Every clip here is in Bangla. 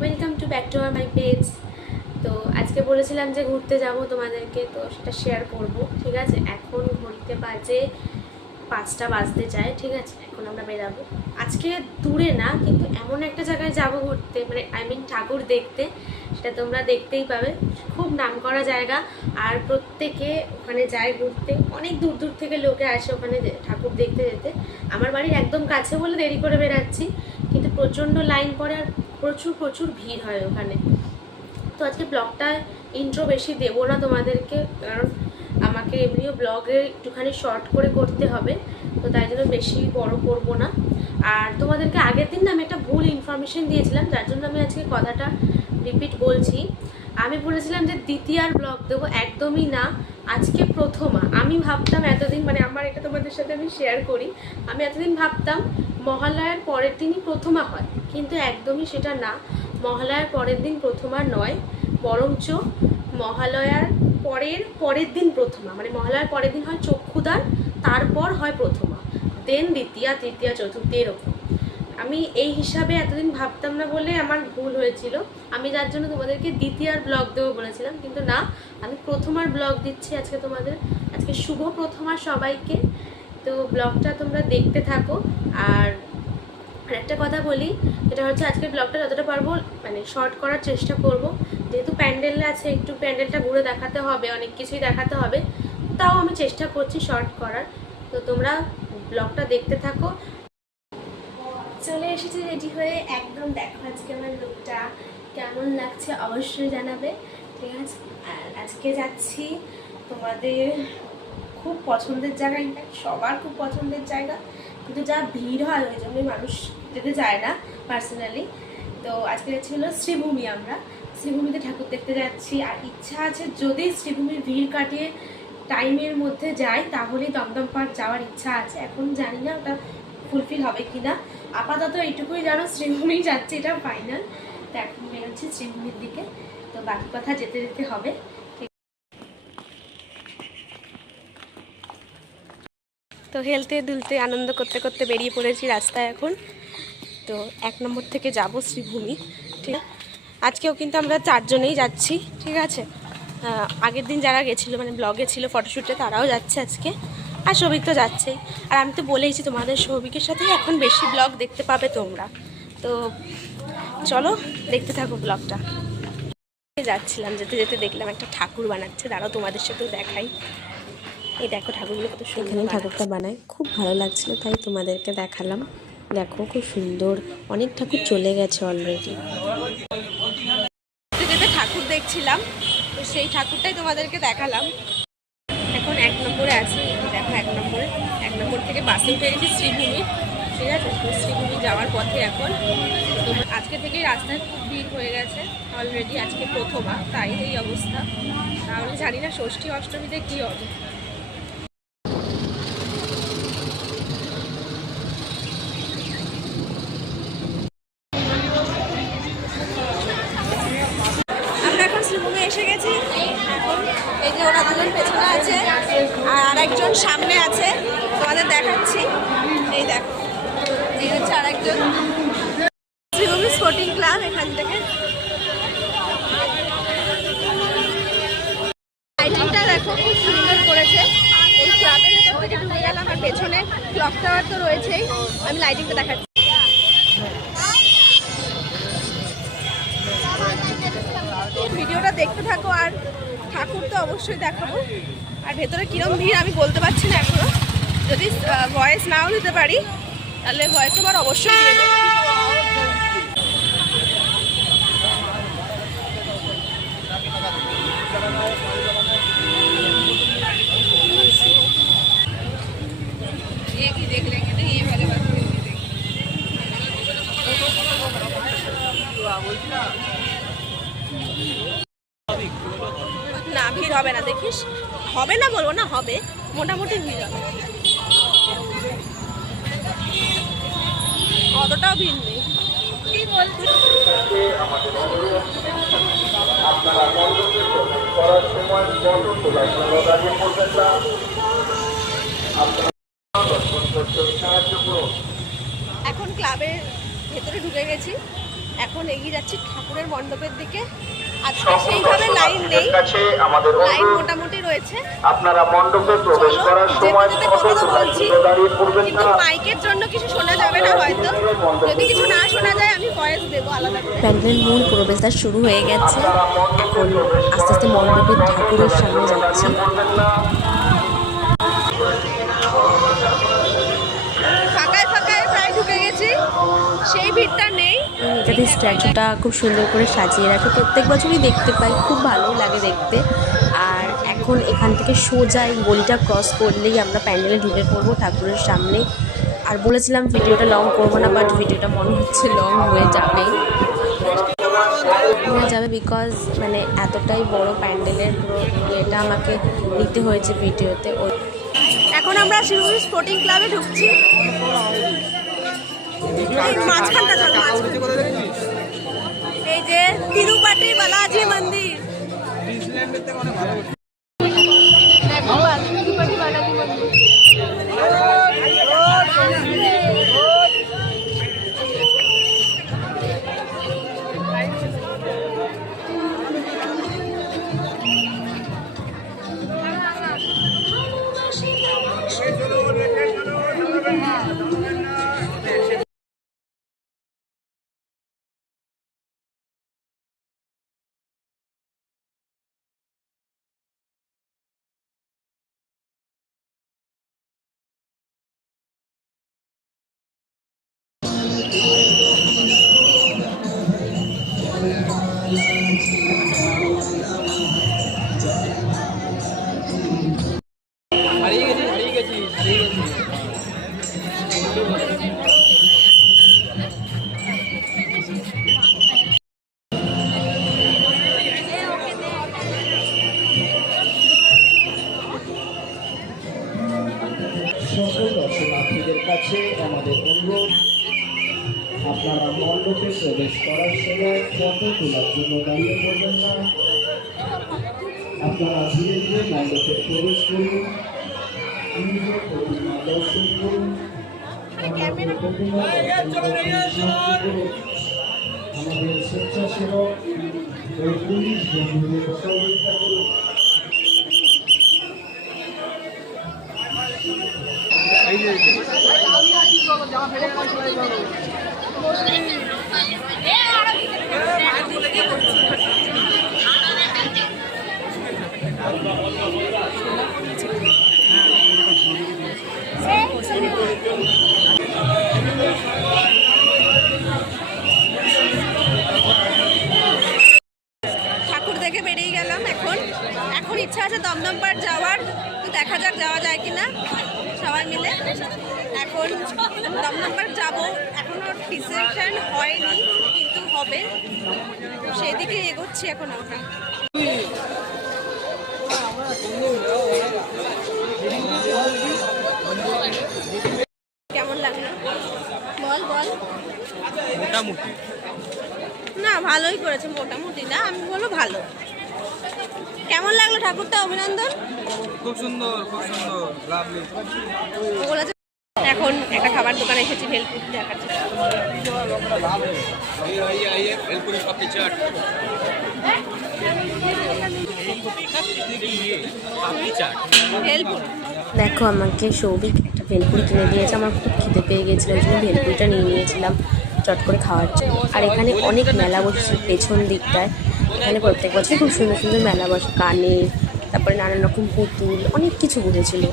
Welcome to back to my page তো আজকে বলেছিলাম যে ঘুরতে যাব তোমাদেরকে, তো সেটা শেয়ার করব, ঠিক আছে? এখন ঘুরতে বাজে পাঁচটা বাজতে চায় ঠিক আছে? এখন আমরা বেরাবো। আজকে দূরে না, কিন্তু এমন একটা জায়গায় যাব ঘুরতে মানে আই মিন ঠাকুর দেখতে, সেটা তোমরা দেখতেই পাবে। খুব নামকরা জায়গা, আর প্রত্যেকে ওখানে যায় ঘুরতে। অনেক দূর দূর থেকে লোকে আসে ওখানে ঠাকুর দেখতে যেতে। আমার বাড়ির একদম কাছে বলে দেরি করে বেরাচ্ছি, কিন্তু প্রচণ্ড লাইন পড়ে আর প্রচুর প্রচুর ভিড় হয় ওখানে। তো আজকে ব্লগটা ইন্ট্রো বেশি দেবো না তোমাদেরকে, কারণ আমাকে এমনিও ব্লগে একটুখানি শর্ট করে করতে হবে, তো তাই জন্য বেশি বড় করব না। আর তোমাদেরকে আগের দিন আমি একটা ভুল ইনফরমেশন দিয়েছিলাম, যার জন্য আমি আজকে কথাটা রিপিট বলছি। আমি বলেছিলাম যে দ্বিতীয়ার ব্লগ দেবো, একদমই না, আজকে প্রথমা। আমি ভাবতাম এতদিন মানে আমার এটা তোমাদের সাথে আমি শেয়ার করি, আমি এতদিন ভাবতাম মহালয়ার পরের দিনই প্রথমা হয়, কিন্তু একদমই সেটা না। মহালয়ার পরের দিন প্রথমা নয়, বরঞ্চ মহালয়ার পরের পরের দিন প্রথমা। মানে মহালয়ার পরের দিন হয় চক্ষুদান, তারপর হয় প্রথমা। দেন দ্বিতীয়া, তৃতীয়া, চতুর্থী, এরকম। আমি এই হিসাবে এতদিন ভাবতাম না বলে আমার ভুল হয়েছিল। আমি যার জন্য তোমাদেরকে দ্বিতীয়ার ব্লগ দেবো বলেছিলাম, কিন্তু না, আমি প্রথমার ব্লগ দিচ্ছি আজকে তোমাদের। আজকে শুভ প্রথমা সবাইকে। তো ব্লগটা তোমরা দেখতে থাকো। আর আর একটা কথা বলি, যেটা হচ্ছে আজকের ব্লগটা যতটা পারব মানে শর্ট করার চেষ্টা করব। যেহেতু প্যান্ডেল আছে, একটু প্যান্ডেলটা ঘুরে দেখাতে হবে, অনেক কিছুই দেখাতে হবে, তাও আমি চেষ্টা করছি শর্ট করার। তো তোমরা ব্লগটা দেখতে থাকো। চলে এসেছি রেডি হয়ে, একদম দেখো আজকে আমার লুকটা কেমন লাগছে, অবশ্যই জানাবে। ঠিক আছে? আর আজকে যাচ্ছি তোমাদের খুব পছন্দের জায়গা ইনফ্যাক্ট সবার খুব পছন্দের জায়গা। কিন্তু যা ভিড় হয়, ওই জন্যই মানুষ যেতে যায় না পার্সোনালি তো আজকে যাচ্ছি হলো শ্রীভূমি আমরা। শ্রীভূমিতে ঠাকুর দেখতে যাচ্ছি। আর ইচ্ছা আছে যদি শ্রীভূমির ভিড় কাটিয়ে টাইমের মধ্যে যাই, তাহলেই দমদম পার্ক যাওয়ার ইচ্ছা আছে। এখন জানি না ওটা ফুলফিল হবে কি না আপাতত এইটুকুই জানো শ্রীভূমি যাচ্ছে, এটা ফাইনাল তো এখন বেরোচ্ছি শ্রীভূমির দিকে। তো বাকি কথা যেতে যেতে হবে। তো হেলতে দুলতে আনন্দ করতে করতে বেরিয়ে পড়েছি রাস্তায় এখন। তো এক নম্বর থেকে যাব শ্রীভূমি, ঠিক আজকেও কিন্তু আমরা চারজনেই যাচ্ছি ঠিক আছে? আগের দিন যারা গেছিল মানে ব্লগে ছিল ফটোশ্যুটে তারাও যাচ্ছে আজকে। আর সৌভিক তো যাচ্ছেই। আর আমি তো বলেইছি তোমাদের সৌভিকের সাথেই এখন বেশি ব্লগ দেখতে পাবে তোমরা। তো চলো দেখতে থাকো ব্লগটা যাচ্ছিলাম যেতে যেতে দেখলাম একটা ঠাকুর বানাচ্ছে। দাঁড়াও তোমাদের সাথেও দেখাই। এই দেখো ঠাকুরগুলো কত সুন্দর ঠাকুরটা বানায়। খুব ভালো লাগছিল তাই তোমাদেরকে দেখালাম। দেখো খুব সুন্দর। অনেক ঠাকুর চলে গেছে অলরেডি দেখছিলাম তো সেই ঠাকুরটাই তোমাদেরকে দেখালাম। এখন এক নম্বরে আছি দেখো এক নম্বরে। এক নম্বর থেকে বাসে উঠে গেছি শ্রীভূমি, ঠিক আছে? তো শ্রীভূমি যাওয়ার পথে এখন। তো আজকে থেকেই রাস্তায় খুব ভিড় হয়ে গেছে অলরেডি আজকে প্রথমা, তাই এই অবস্থা। তাহলে জানি না ষষ্ঠী, অষ্টমীতে কী হবে আমরা এখন শ্রীভূমি এসে গেছি এখন এই যে ওরা দুজন পেছনে আছে আর একজন সামনে আছে, তোমাদের দেখাচ্ছি। এই দেখো, এই হচ্ছে আরেকজন। স্পোর্টিং ক্লাব এখান থেকে। দেখো, খুব সুন্দর করেছে। এই ক্লাবের আর পেছনে ক্লক টাওয়ার তো রয়েছেই। দেখাচ্ছি। ভিডিওটা দেখতে থাকো, আর ঠাকুর তো অবশ্যই দেখাবো। আর ভেতরে কীরকম ভিড় আমি বলতে পারছি না এখনও যদি ভয়েস নাও দিতে পারি, তাহলে ভয়েস আমার অবশ্যই না, ভিড় হবে না, দেখিস। হবে না বলব না, হবে। মোটামুটি ভিড় হবে অতটাও ভিড় নেই। কি বলছিস আপনারা কর্মসূচি করার সময় বন্ধ করে আপনারা দাঁড়িয়ে পড়বেন না আপনারা দর্শন করতে সাহায্য করুন ক্লাবের ভেতরে ঢুকে গেছি। এখন এগিয়ে যাচ্ছি ঠাকুরের মণ্ডপের দিকে। আজকে সেইভাবে লাইন নেই। লাইন মোটামুটি রয়েছে। আপনারা মণ্ডপে প্রবেশ করার সময়। জন্য দাঁড়িয়ে কিন্তু মাইকের জন্য কিছু শোনা যাবে না হয়তো। যদি কিছু না শোনা যায় আমি ভয়েস দেবো আলাদা প্যান্ডেলের মূল প্রবেশদ্বার শুরু হয়ে গেছে। এখন আস্তে আস্তে মণ্ডপের ঠাকুরের সামনে যাচ্ছি। ভিড়টা নেই। এটাতে স্ট্যাচুটা খুব সুন্দর করে সাজিয়ে রাখে। প্রত্যেক বছরই দেখতে পাই খুব ভালো লাগে দেখতে। আর এখন এখান থেকে সোজা এই গলিটা ক্রস করলেই আমরা প্যান্ডেলে ঢুকে পড়ব ঠাকুরের সামনে। আর বলেছিলাম ভিডিওটা লং করব না বাট ভিডিওটা মনে হচ্ছে লং হয়ে যাবে। হয়ে যাবে বিকজ মানে এতটাই বড় প্যান্ডেলের পুরো ইয়েটা আমাকে নিতে হয়েছে ভিডিওতে। এখন আমরা শিলিগুড়ি স্পোর্টিং ক্লাবে ঢুকছি। এই যে তিরুপাটি বালাজি মন্দির। ধীরে ধীরে মণ্ডপে প্রবেশ করুন। প্রতিমা দর্শন করুন। আমাদের স্বেচ্ছাসেবক ও পুলিশ বন্ধুদের সহযোগিতা করুন। ঠাকুর দেখে বেরিয়ে গেলাম এখন। এখন ইচ্ছা আছে দমদম পাড় যাওয়ার। তো দেখা যাক যাওয়া যায় কিনা সবাই মিলে। এখন দমদম পাড় যাব। এখনও ডিসিশন হয়নি, কিন্তু হবে। তো সেই দিকে এগোচ্ছি এখন আমরা। কেমন লাগল? বল বল। মোটামুটি। না ভালোই করেছে মোটামুটি না আমি বলব ভালো। কেমন লাগল ঠাকুরটা অভিনন্দন? খুব সুন্দর খুব সুন্দর লাভলি বলেছে এখন একটা খাবার দোকানে এসেছি ভেলপুরি দেখাচ্ছি ভেলপুরি পাপড়ি চাট দেখো, আমাকে সৌভিক একটা ভেলপুরি কিনে দিয়েছে। আমার খুব খিদে পেয়ে গেছিল, ওই জন্য ভেলপুরিটা নিয়ে নিয়েছিলাম চট করে খাওয়ার জন্য। আর এখানে অনেক মেলা বসেছে পেছন দিকটায়। এখানে প্রত্যেক বছর খুব সুন্দর সুন্দর মেলা বসে, কানে, তারপরে নানান রকম পুতুল, অনেক কিছু বসেছিল।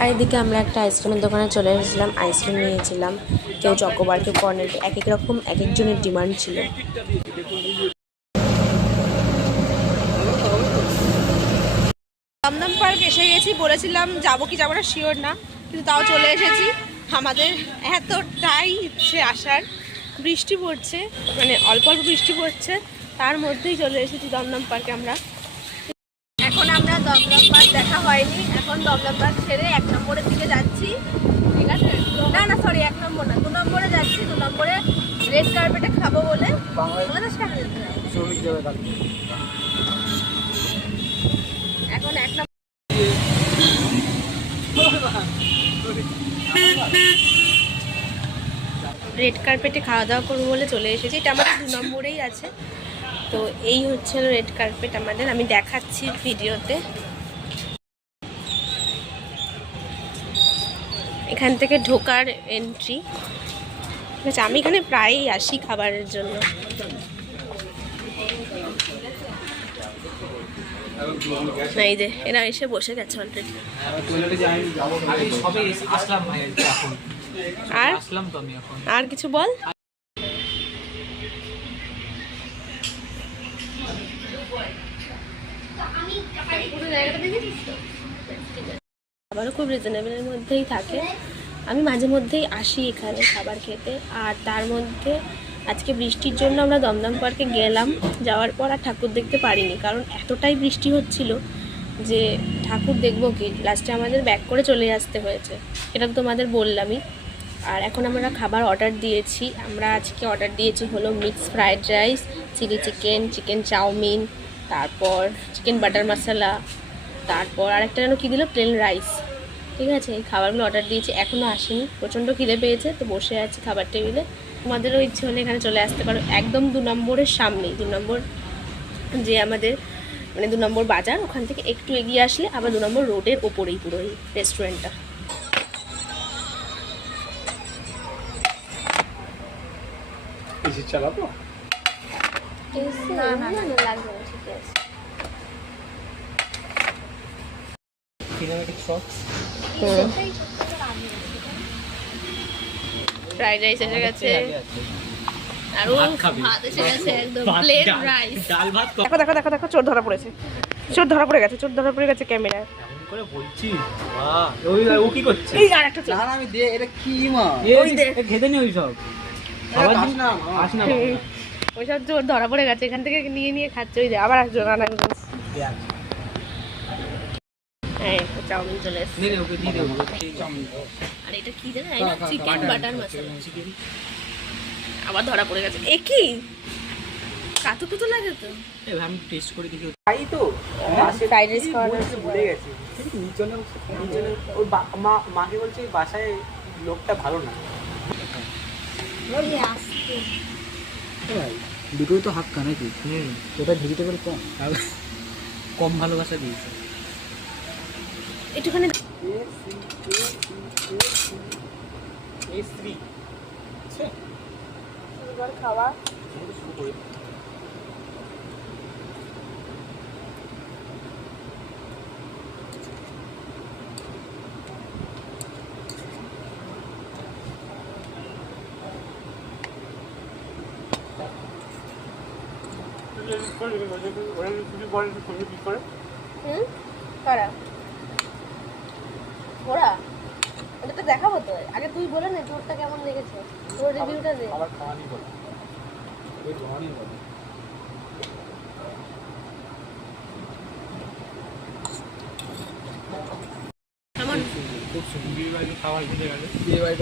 আর এদিকে আমরা একটা আইসক্রিমের দোকানে চলে এসেছিলাম, আইসক্রিম নিয়েছিলাম। কেউ চকোবার, কেউ কর্নেট এক এক রকম, এক একজনের ডিমান্ড ছিল। দমদম পার্ক এসে গেছি বলেছিলাম যাব কি যাব না শিওর না কিন্তু তাও চলে এসেছি। আমাদের এতটাই ইচ্ছে আসার বৃষ্টি পড়ছে মানে অল্প অল্প বৃষ্টি পড়ছে তার মধ্যেই চলে এসেছি দমদম পার্কে আমরা। এখন আমরা দমদম পার্ক দেখা হয়নি এখন দমদম পার্ক ছেড়ে এক নম্বরের দিকে যাচ্ছি। ঠিক আছে? না না সরি এক নম্বর না দু নম্বরে যাচ্ছি দু নম্বরে রেড কার্পেটে খাব বলে। বাংলাদেশ হবে। এখন এক নম্বর রেড কার্পেটে খাওয়া দাওয়া করব বলে চলে এসেছি। এটা আমাদের দু নম্বরেই আছে। তো এই হচ্ছে রেড কার্পেট আমাদের। আমি দেখাচ্ছি ভিডিওতে। এখান থেকে ঢোকার এন্ট্রি ঠিক আছে, আমি এখানে প্রায়ই আসি খাবারের জন্য। এই যে, এরা এসে বসে গেছে অলরেডি আর? আর কিছু বল? খাবারও খুব রিজনেবলের মধ্যেই থাকে। আমি মাঝে মধ্যেই আসি এখানে খাবার খেতে, আর তার মধ্যে আজকে বৃষ্টির জন্য আমরা দমদম পার্কে গেলাম, যাওয়ার পর আর ঠাকুর দেখতে পারিনি, কারণ এতটাই বৃষ্টি হচ্ছিল যে ঠাকুর দেখব কি? লাস্টে আমাদের ব্যাক করে চলে আসতে হয়েছে এটা তো তোমাদের বললামই। আর এখন আমরা খাবার অর্ডার দিয়েছি, আমরা আজকে অর্ডার দিয়েছি হলো mix fried rice chilli chicken chicken chow mein তারপর চিকেন বাটার মশলা তারপর আরেকটা যেন কী দিল? প্লেন রাইস ঠিক আছে, এই খাবারগুলো অর্ডার দিয়েছি এখনও আসেনি, প্রচণ্ড খিদে পেয়েছে, তো বসে আছি খাবার টেবিলে তোমাদেরও ইচ্ছে হলে এখানে চলে আসতে পারো। একদম দু নম্বরের সামনেই দু নম্বর যে আমাদের মানে দু নম্বর বাজার ওখান থেকে একটু এগিয়ে আসলে আবার দু নম্বর রোডের ওপরেই পুরো এই রেস্টুরেন্টটা না না না লাগবে ঠিক আছে। ফ্রাইড রাইস এসে গেছে। আর ও ভাত এসে গেছে একদম প্লেন রাইস ডাল। ভাত দেখো দেখো দেখো দেখো চোর ধরা পড়েছে। চোর ধরা পড়ে গেছে চোর ধরা পড়ে গেছে ক্যামেরায়। করে বলছি বাহ। ওই ও কি করছে? এই আর একটা চোর। না না আমি দে এটা কি মা? ওই দেখ। খেতে নি ওই সব। খাস না আস না ওইসব চোর ধরা পড়ে গেছে এখান থেকে নিয়ে নিয়ে খাচ্ছে। ওই যে আবার আসছো না চাউমিন চলে এসছে। দেবো আর এটা কি জানো? এটা চিকেন বাটার মশলা আবার ধরা পড়ে গেছে। এ কি? কাতু কুতু লাগে তো। আমি টেস্ট করে দেখি। খাই তো। ফ্রাইড রাইস খাওয়ানো ভুলে গেছি। নিচনে নিচনে ওর মা মাকে বলছে ওই বাসায় লোকটা ভালো না। দুটোই তো হাক্কা নাকি? হুম ওটা ভেজিটেবল কম। কম ভালোবাসা দিয়েছে। একটুখানি খাওয়া কারা ওরা ওটা তো দেখাবো তো আগে তুই বলে নে তোরটা কেমন লেগেছে? তোর রিভিউটা দে। আবার খাওয়ানি বলে। ওই খাওয়ানি বলে।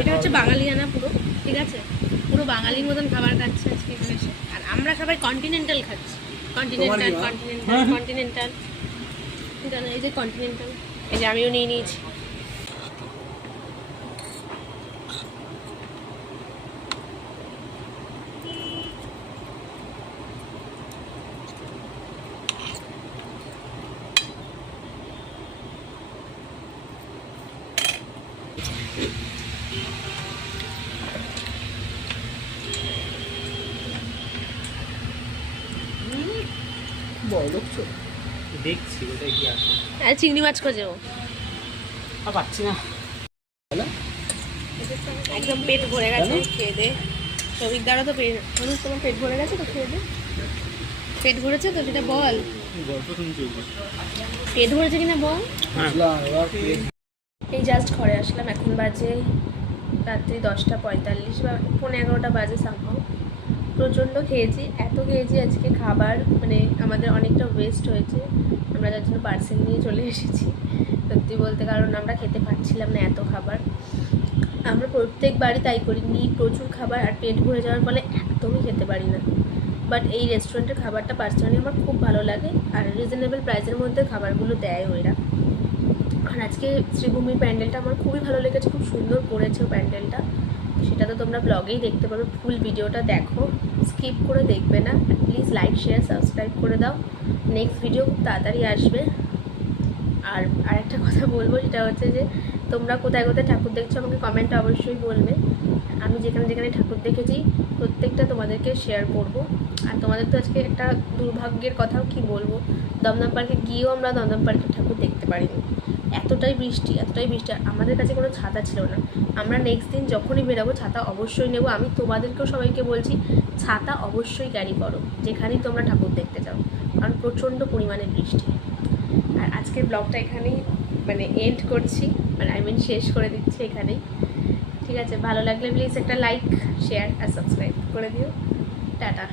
এটা হচ্ছে বাঙালিয়ানা পুরো? ঠিক আছে? পুরো বাঙালির মতন খাবার খাচ্ছে আজকে এখানে এসে। আর আমরা সবাই কন্টিনেন্টাল খাচ্ছি। কন্টিনেন্টাল কন্টিনেন্টাল কন্টিনেন্টাল এই যে কন্টিনেন্টাল এই যে আমিও নিয়ে নিয়েছি। দেখছি? ওটা কি আছে আর চিংড়ি মাছ খোঁজে। ও আর পাচ্ছি না। একদম পেট ভরে গেছে খেয়ে দে। সবিক দ্বারা তো পেট অনুজ তোমার পেট ভরে গেছে তো খেয়ে দে। পেট ভরেছে তো সেটা বল। পেট ভরেছে কিনা বল? এই জাস্ট ঘরে আসলাম এখন বাজে রাত্রি দশটা পঁয়তাল্লিশ বা পনেরো এগারোটা বাজে সামহাও প্রচণ্ড খেয়েছি, এত খেয়েছি আজকে খাবার মানে আমাদের অনেকটা ওয়েস্ট হয়েছে। আমরা যার জন্য পার্সেল নিয়ে চলে এসেছি। সত্যি বলতে কারণ আমরা খেতে পারছিলাম না এত খাবার। আমরা প্রত্যেকবারই তাই করি নিই প্রচুর খাবার আর পেট ভরে যাওয়ার ফলে একদমই খেতে পারি না। বাট এই রেস্টুরেন্টের খাবারটা পার্সোনালি আমার খুব ভালো লাগে আর রিজনেবল প্রাইসের মধ্যে খাবারগুলো দেয় ওরা আর আজকে শ্রীভূমির প্যান্ডেলটা আমার খুবই ভালো লেগেছে, খুব সুন্দর করেছে প্যান্ডেলটা। সেটা তো তোমরা ব্লগেই দেখতে পাবে ফুল ভিডিওটা দেখো। স্কিপ করে দেখবে না প্লিজ লাইক শেয়ার সাবস্ক্রাইব করে দাও। নেক্সট ভিডিও খুব তাড়াতাড়ি আসবে। আর আরেকটা কথা বলব, সেটা হচ্ছে যে তোমরা কোথায় কোথায় ঠাকুর দেখছ আমাকে কমেন্টে অবশ্যই বলবে। আমি যেখানে যেখানে ঠাকুর দেখেছি, প্রত্যেকটা তোমাদেরকে শেয়ার করব। আর তোমাদের তো আজকে একটা দুর্ভাগ্যের কথাও কি বলব, দমদম পার্কে গিয়েও আমরা দমদম পার্কের ঠাকুর দেখতে পারিনি। এতটাই বৃষ্টি এতটাই বৃষ্টি। আমাদের কাছে কোনো ছাতা ছিল না। আমরা নেক্সট দিন যখনই বেরোবো, ছাতা অবশ্যই নেব। আমি তোমাদেরকেও সবাইকে বলছি, ছাতা অবশ্যই ক্যারি করো, যেখানেই তোমরা ঠাকুর দেখতে যাও। কারণ প্রচণ্ড পরিমাণে বৃষ্টি। আর আজকের ব্লগটা এখানেই মানে এন্ড করছি। মানে আই মিন শেষ করে দিচ্ছি এখানেই। ঠিক আছে, ভালো লাগলে প্লিজ একটা লাইক শেয়ার আর সাবস্ক্রাইব করে দিও। টাটা।